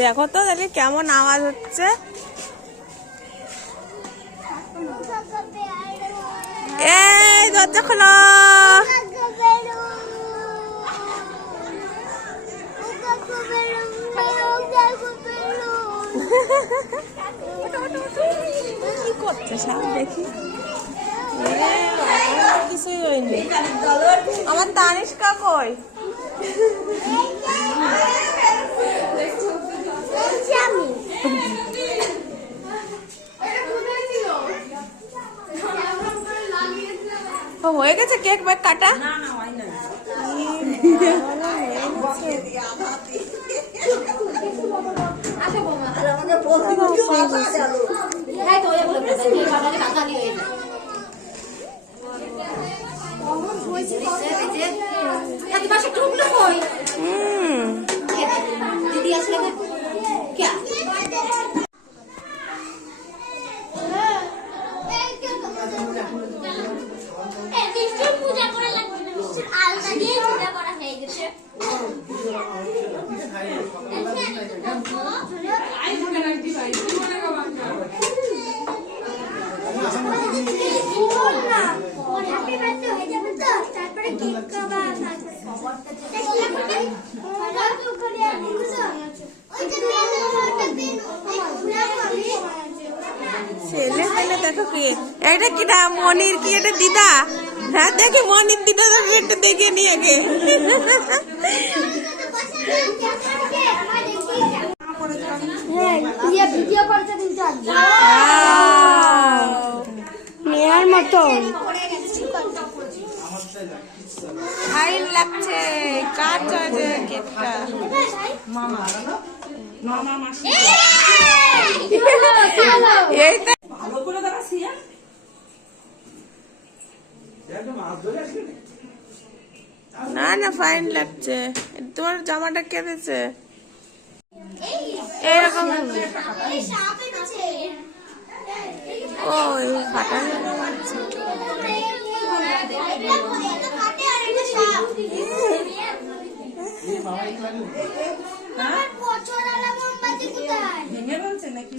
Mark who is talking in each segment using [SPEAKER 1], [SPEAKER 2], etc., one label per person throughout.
[SPEAKER 1] দেখো তো তাহলে কেমন আওয়াজ হচ্ছে। এই কি করছে দেখি। কিছুই আমার তানিষ্কা কই? ও, হয়ে গেছে কেক বেক কাটা? হুম ছেলে পেলে দেখো কি এটা কি মনির কি এটা দিদা? হ্যাঁ দেখি মনির দিদা তো একটু দেখে নি আগে।
[SPEAKER 2] কিন্তু
[SPEAKER 1] মেয়ার মতন। ফাইন লাগছে কার চয়েছে কেকটা এই না না ফাইন লাগছে। তোমার জামাটা কেটেছে এরকম ওই ফাটা
[SPEAKER 3] ভেঙে বলছে নাকি?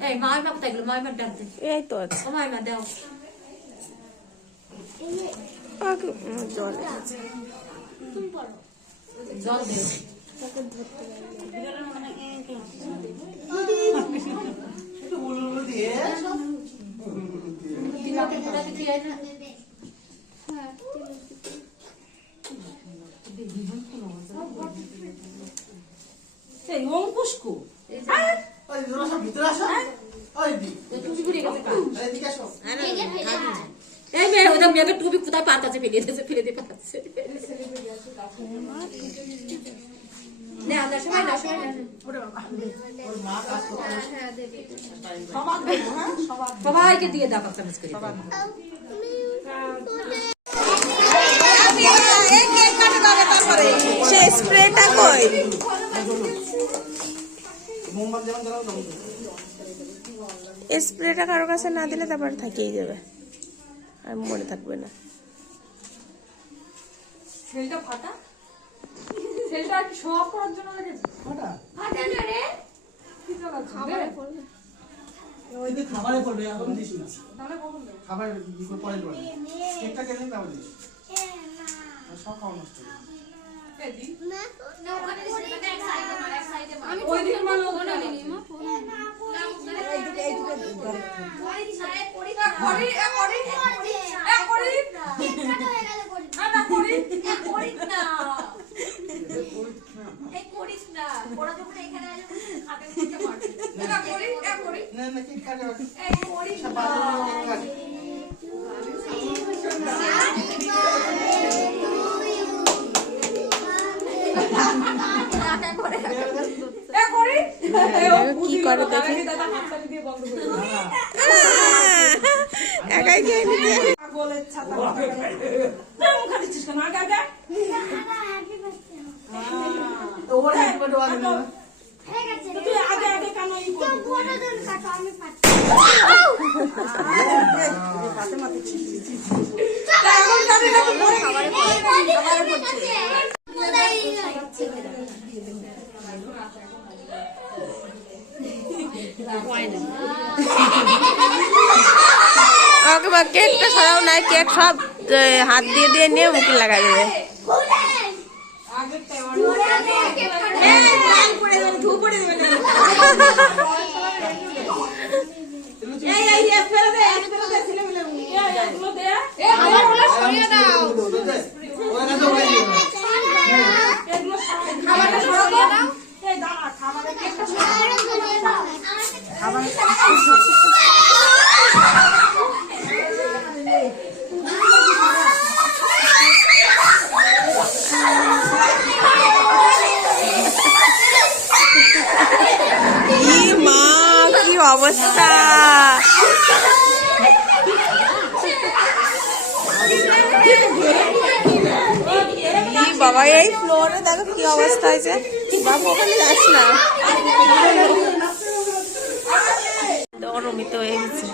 [SPEAKER 4] এই মায়ের মা কোথায় গেল মায়ের মা ডাক দে
[SPEAKER 1] এই তো আছে
[SPEAKER 4] ও মায়ের মা দাও
[SPEAKER 1] আগে, উম, জলে
[SPEAKER 4] জল দে যায় না
[SPEAKER 3] সেই অঙ্কুশ কো
[SPEAKER 4] টুপি গেছে পা। এই মেয়ে ওদের টুপি কোথায়? পার কাছে ফেলে দিয়েছে ফেলে দিয়ে পাঠাচ্ছে। না না সবাই না সবাই। না সবাইকে দিয়ে দাও কাজ করে
[SPEAKER 1] সে স্প্রেটা কই? স্প্রেটা কারও কাছে না দিলে তারপর থাকিয়ে যাবে আর মনে থাকবে না।
[SPEAKER 3] সেলটা ফাটা? সেলটা কি শো অফ করার জন্য লেগেছে কি জানা খাবে
[SPEAKER 5] খাবারে পড়বে এখন দিস না।
[SPEAKER 3] তাহলে কখন
[SPEAKER 5] খাবার পরে কেকটা সব খাওয়া নষ্ট
[SPEAKER 3] ওই দিকে মানে ওখানে নিনি মা Bye. কি করে দেখি? একাই খেয়ে নিতে।
[SPEAKER 1] বলের ছাতা মুখে দিচ্ছিস কেন আগে আগে
[SPEAKER 5] ওরে একবার ডোয়া দিল না।
[SPEAKER 1] তুই আগে আগে কেন ই করবি এখন জানি না কি করে
[SPEAKER 3] আমাকে বা কেকটা সরাও নাই কেক সব হাত দিয়ে দিয়ে নিয়ে মুখে লাগাই দেবে।
[SPEAKER 1] খাবারে সরিয়ে দাও এই দাঁড়া খাবারে কেকটা
[SPEAKER 3] ই মা কি অবস্থা। বাবা এই ফ্লোরে দেখো কি অবস্থা হয়েছে। বাবু ওখানে যাস না। রমিত হয়ে গেছে।